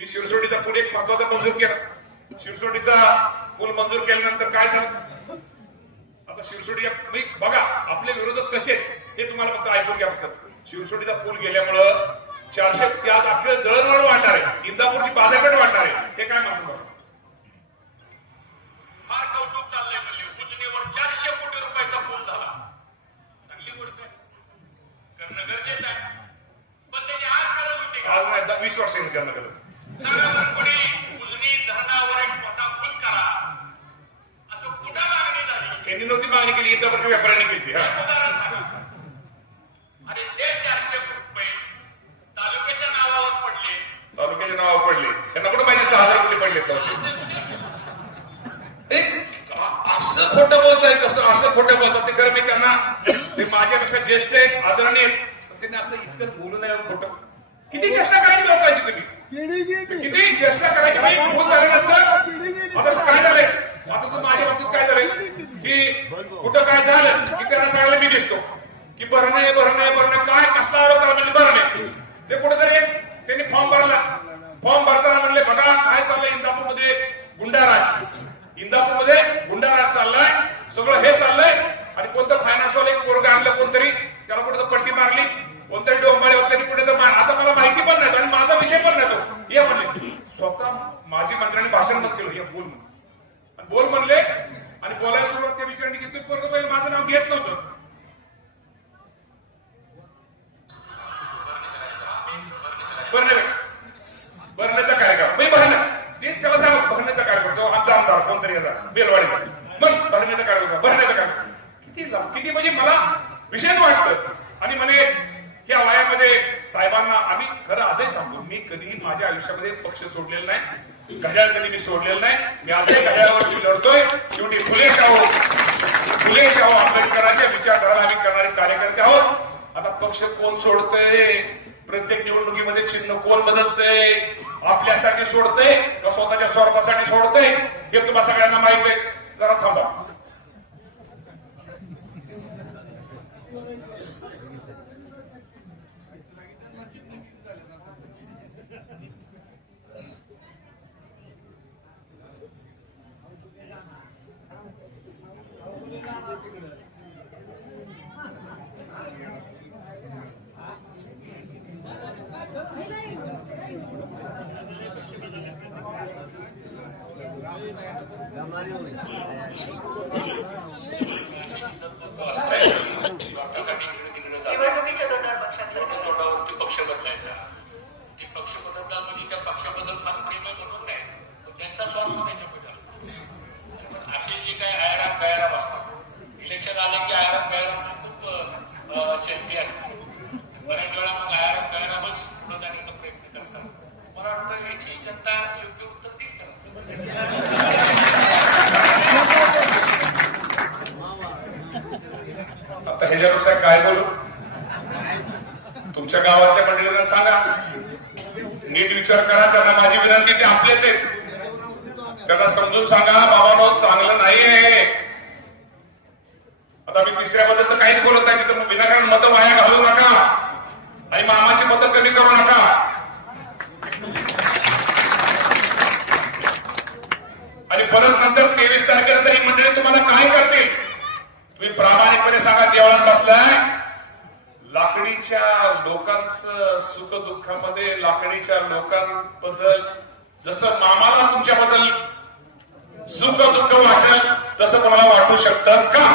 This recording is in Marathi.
मी शिरसोडीचा पूल एक महत्त्वाचा मंजूर केला. शिरसोडीचा पूल मंजूर केल्यानंतर काय झालं? आता शिरसोडी मी बघा आपले विरोधक कसे हे तुम्हाला फक्त ऐकून घ्या फक्त. शिरसोडीचा पूल गेल्यामुळं चारशे त्याच आपल्याला दळणवळ वाढणार आहे. इंदापूरची बाजारपेठ वाढणार आहे. हे काय म्हणतो. फार कौतुक चाललंय म्हणले. उजनीवर चारशे कोटी रुपयाचा पूल झाला. चांगली गोष्ट आहे. करणं गरजेचं आहे. पण त्याची आज गरज होती आज नाही वीस वर्षांनी जन्म केलं जगावर कोणी उजनी धरणावर एक मोठा पूल करा. असं कुठं मागणी झाली. यांनी नव्हती मागणी केली इंदापूरच्या व्यापाऱ्यांनी केली उदाहरण सांगा आणि ते चारशे रुपये तालुक्याच्या नावावर पडले. तालुक्याचे नाव पडले. यांना कुठं माहिती सहा हजार रुपये पडले असं खोटं बोलताय? कसं असं खोटं बोलतात ते खरं मी त्यांना ते माझ्यापेक्षा ज्येष्ठ आहेत आदरणीय त्यांनी असं इतकं बोलू नये खोटं. किती चेष्टा पिढी गेली. किती चेष्टा करायची मी भूल झाल्यानंतर आता काय झालंय? आता तर माझ्या बाबतीत काय झालंय? की कुठं काय झालं? की त्यांना सांगायला मी दिसतो. की भरणे भरणे भरणे. काय? कसला आरोप करा म्हणजे भरणे. ते कुठेतरी त्यांनी फॉर्म भरला. फॉर्म भरताना म्हणले बघा काय चाललंय इंदापूरमध्ये? गुंडाराज. इंदापूरमध्ये गुंडाराज चाललाय. सगळं हे चाललंय आणि कोणतं फायनान्सवाला एक पोरगा आणलं कोणतरी त्याला कुठं पट्टी मारली कोणतरी डोंबाळ्यावर त्यांनी कुठे तर मार- आता मला माहिती पण नाही आणि माझा विषय पण नाही तो ये होता स्वतः माजी मंत्र्यांनी भाषण मत केलं हे बोल म्हणून. आणि बोल म्हणले आणि बोलायला सुरुवात त्या विचाराने की तू पोरग पहिले माझं नाव घेत नव्हतं. भरण्याचा कार्यक्रम. मी भरणं ते त्याला सांग भरण्याचा कार्यक्रम. तो आमचा आमदार कोणतरी याचा बेलवाडीचा. मग भरण्याचा कार्यक्रम भरण्याचा कार्यक्रम. किती किती म्हणजे मला विषय वाटतं. आणि म्हणे या वयामध्ये साहेबांना आम्ही खरं असंही सांगतो मी कधीही माझ्या आयुष्यामध्ये पक्ष सोडलेला नाही घड्याळ कधी मी सोडलेलं नाही मी आजही घड्याळावरती लढतोय. शेवटी फुले शाहू फुले शाहू आंबेडकरांच्या विचारधारा आम्ही करणारे कार्यकर्ते आहोत. आता पक्ष कोण सोडतय? प्रत्येक निवडणुकीमध्ये चिन्ह कोण बदलतंय? आपल्यासाठी सोडतंय का स्वतःच्या स्वार्थासाठी सोडतंय? हे तुम्हाला सगळ्यांना माहीत आहे. जरा थांबा. स्वार्थासाठी आता ह्याच्यापेक्षा काय बोलू? तुमच्या गावातल्या मंडळींना सांगा. नीट विचार करा त्यांना माझी विनंती ते आपलेच आहेत. त्यांना समजून सांगा बाबानो चांगलं नाहीये आता मी तिसऱ्याबद्दल तर काहीच बोलत नाही तर विनाकारण मतं वाया घालू नका. आणि मामाची मतं कमी करू नका. आणि परत नंतर तेवीस तारखेला तरी मंडळी तुम्हाला काय करतील? तुम्ही प्रामाणिकपणे सांगा देवळात बसलाय. लाकडीच्या लोकांचं सुख दुःखामध्ये लाकडीच्या लोकांबद्दल जसं मामाला तुमच्याबद्दल सुख दुःख वाटेल तसं तुम्हाला वाटू शकतं का?